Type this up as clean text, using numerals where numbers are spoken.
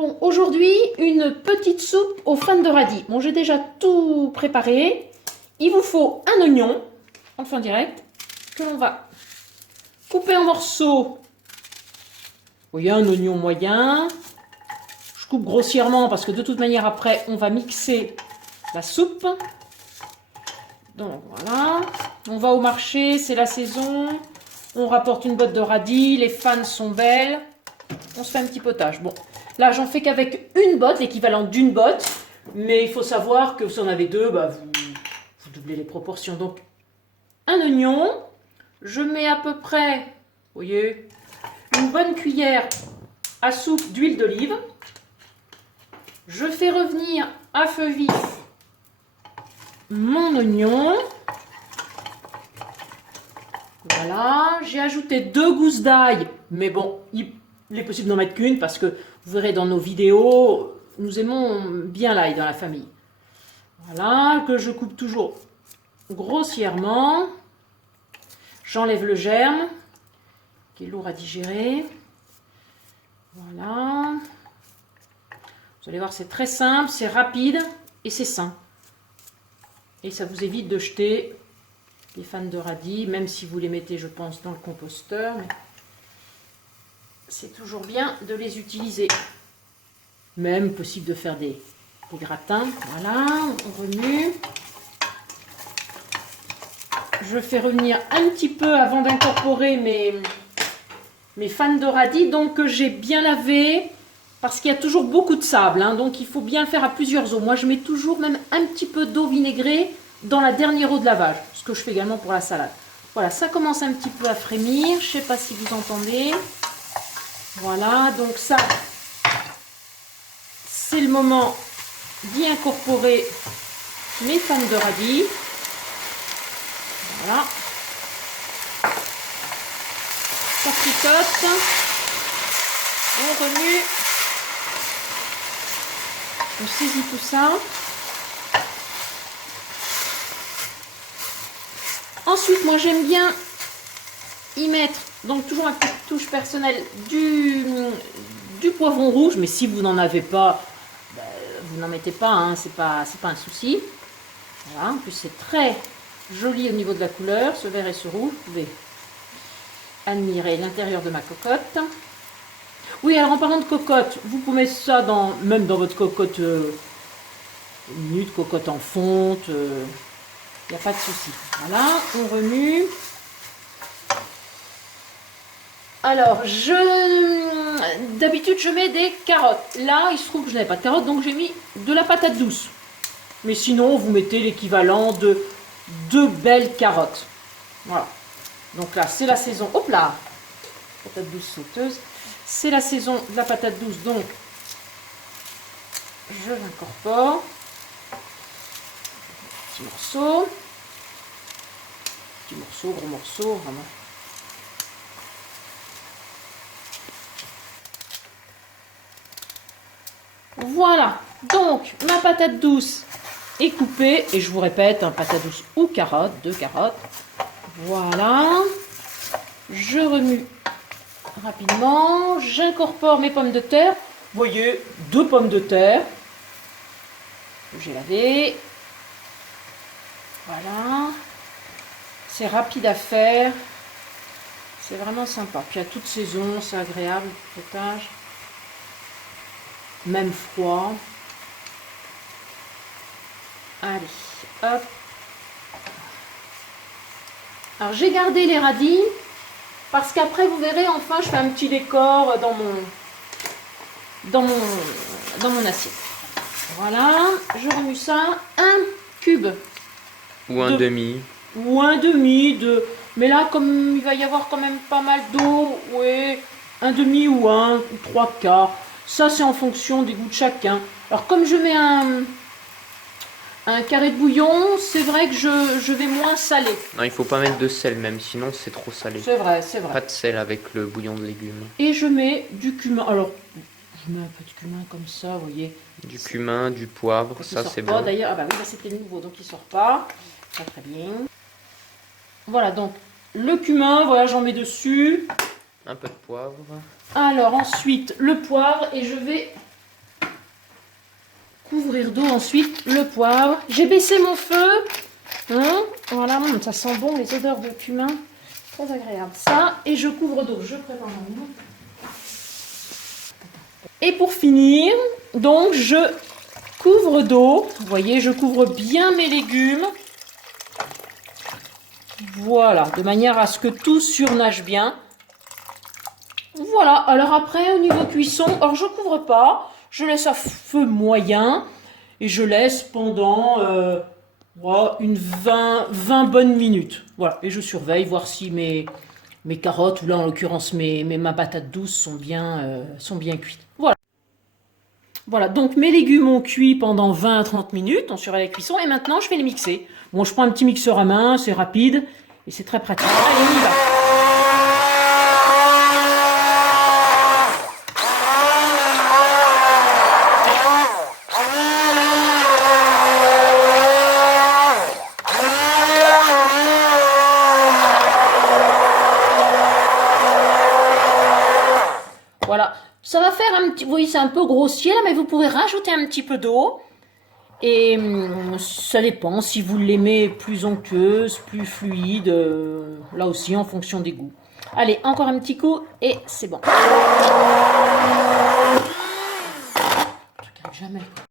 Bon, aujourd'hui, une petite soupe aux fans de radis. Bon, j'ai déjà tout préparé. Il vous faut un oignon, enfin direct, que l'on va couper en morceaux. Vous voyez, un oignon moyen. Je coupe grossièrement parce que de toute manière, après, on va mixer la soupe. Donc voilà, on va au marché, c'est la saison. On rapporte une botte de radis, les fans sont belles. On se fait un petit potage. Bon, là, j'en fais qu'avec une botte, l'équivalent d'une botte. Mais il faut savoir que si on en avez deux, bah, vous doublez les proportions. Donc, un oignon. Je mets à peu près, vous voyez, une bonne cuillère à soupe d'huile d'olive. Je fais revenir à feu vif mon oignon. Voilà, j'ai ajouté 2 gousses d'ail, mais bon, il est possible d'en mettre qu'une parce que vous verrez dans nos vidéos, nous aimons bien l'ail dans la famille. Voilà, que je coupe toujours grossièrement. J'enlève le germe, qui est lourd à digérer. Voilà. Vous allez voir, c'est très simple, c'est rapide et c'est sain. Et ça vous évite de jeter les fans de radis, même si vous les mettez, je pense, dans le composteur. Mais c'est toujours bien de les utiliser. Même possible de faire des gratins. Voilà, on remue. Je fais revenir un petit peu avant d'incorporer mes fans de radis, donc que j'ai bien lavé, parce qu'il y a toujours beaucoup de sable, hein, donc il faut bien le faire à plusieurs eaux. Moi, je mets toujours même un petit peu d'eau vinaigrée dans la dernière eau de lavage, ce que je fais également pour la salade. Voilà, ça commence un petit peu à frémir, je ne sais pas si vous entendez. Voilà, donc ça, c'est le moment d'y incorporer mes fans de radis. Voilà. Ça fricote. On remue. On saisit tout ça. Ensuite, moi j'aime bien y mettre, donc toujours une petite touche personnelle, du poivron rouge, mais si vous n'en avez pas, ben, vous n'en mettez pas, hein, c'est pas un souci. Voilà, en plus c'est très joli au niveau de la couleur, ce vert et ce rouge. Vous pouvez admirer l'intérieur de ma cocotte. Oui, alors en parlant de cocotte, vous pouvez mettre ça même dans votre cocotte nude, cocotte en fonte, il n'y a pas de souci. Voilà, on remue. Alors, d'habitude, je mets des carottes. Là, il se trouve que je n'avais pas de carottes, donc j'ai mis de la patate douce. Mais sinon, vous mettez l'équivalent de 2 belles carottes. Voilà. Donc là, c'est la saison. Hop là, patate douce sauteuse. C'est la saison de la patate douce, donc je l'incorpore. Petit morceau. Petit morceau, gros morceau, vraiment. Voilà, donc ma patate douce est coupée, et je vous répète, hein, patate douce ou carotte, 2 carottes. Voilà, je remue rapidement, j'incorpore mes pommes de terre. Vous voyez, 2 pommes de terre que j'ai lavées. Voilà, c'est rapide à faire, c'est vraiment sympa. Puis à toute saison, c'est agréable, le potage. Même froid. Allez, hop. Alors j'ai gardé les radis parce qu'après vous verrez, enfin je fais un petit décor dans mon assiette. Voilà, je remue ça, un cube. Ou un demi. Ou un demi de. Mais là, comme il va y avoir quand même pas mal d'eau, oui, un demi ou 3 quarts. Ça, c'est en fonction des goûts de chacun. Alors, comme je mets un carré de bouillon, c'est vrai que je vais moins saler. Non, il faut pas mettre de sel même, sinon c'est trop salé. C'est vrai, c'est vrai. Pas de sel avec le bouillon de légumes. Et je mets du cumin. Alors, je mets un peu de cumin comme ça, vous voyez. Du cumin, du poivre, ça c'est bon. D'ailleurs, ah bah oui, là c'était nouveau, donc il sort pas. Très très bien. Voilà, donc le cumin, voilà, j'en mets dessus. Un peu de poivre. Alors ensuite, le poivre, et je vais recouvrir d'eau ensuite le poivre. J'ai baissé mon feu. Hein, voilà, ça sent bon les odeurs de cumin. Très agréable. Ça, et je couvre d'eau. Je prépare mon eau. Et pour finir, donc je couvre d'eau. Vous voyez, je couvre bien mes légumes. Voilà, de manière à ce que tout surnage bien. Voilà, alors après, au niveau cuisson, alors je couvre pas, je laisse à feu moyen et je laisse pendant une 20 bonnes minutes. Voilà, et je surveille, voir si mes carottes, ou là en l'occurrence ma patate douce sont bien cuites. Voilà. Voilà, donc mes légumes ont cuit pendant 20 à 30 minutes, on surveille la cuisson, et maintenant je vais les mixer. Bon, je prends un petit mixeur à main, c'est rapide, et c'est très pratique. Allez, on y va. Voilà, ça va faire un petit... Vous voyez, c'est un peu grossier là, mais vous pouvez rajouter un petit peu d'eau. Et ça dépend si vous l'aimez plus onctueuse, plus fluide, là aussi en fonction des goûts. Allez, encore un petit coup et c'est bon. Jamais.